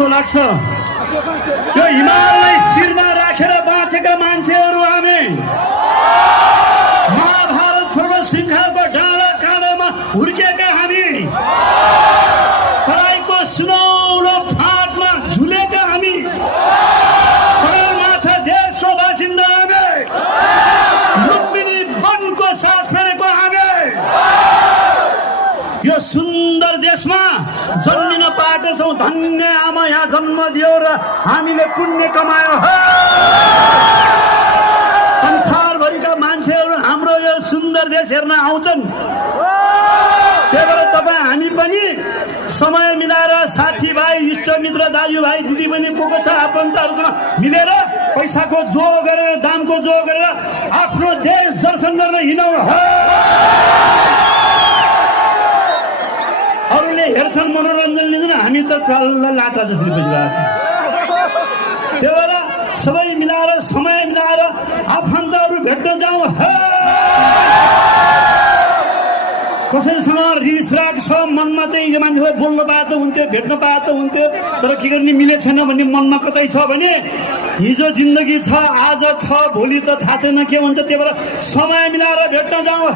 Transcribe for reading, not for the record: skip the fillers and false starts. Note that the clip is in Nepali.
कस्तो लाग्छ यो हिमाललाई शिरमा राखेर बाँचेका मान्छेहरू हामी महाभारत पूर्व श्रृङ्खलाको डाँडा काँडामा हुर्केका हामी तराईको सुनौलो फाँटमा झुलेका हामी सगरमाथा देशको बासिन्दा हामी लुम्बिनी वनको साथ फेरेको हामी यो सुन्दर देशमा जन्मिन पाएका छौँ धन्य आमा यहाँ जन्म दियो र हामीले पुण्य कमायो संसारभरिका मान्छेहरू हाम्रो यो सुन्दर देश हेर्न आउँछन् त्यही भएर तपाईँ हामी पनि समय मिलाएर साथीभाइ इष्टमित्र दाजुभाइ दिदीबहिनी को छ आफन्तहरूसँग मिलेर पैसाको जो गरेर दामको जो गरेर आफ्नो देश दर्शन गर्न हिँडौँ अरूले हेर्छन् मनोरञ्जन लिँदैन हामी त टल्ल लाटा जसरी बजिरहेको छ त्यही भएर सबै मिलाएर समय मिलाएर आफन्तहरू भेट्न जाउँ कसैसँग रिस राग छ मनमा चाहिँ यो मान्छेलाई बोल्नु पाए त हुन्थ्यो भेट्न पाए त हुन्थ्यो तर के गर्ने मिलेको छैन भन्ने मनमा कतै छ भने हिजो जिन्दगी छ आज छ भोलि त थाहा छैन के हुन्छ त्यही भएर समय मिलाएर भेट्न जाउँ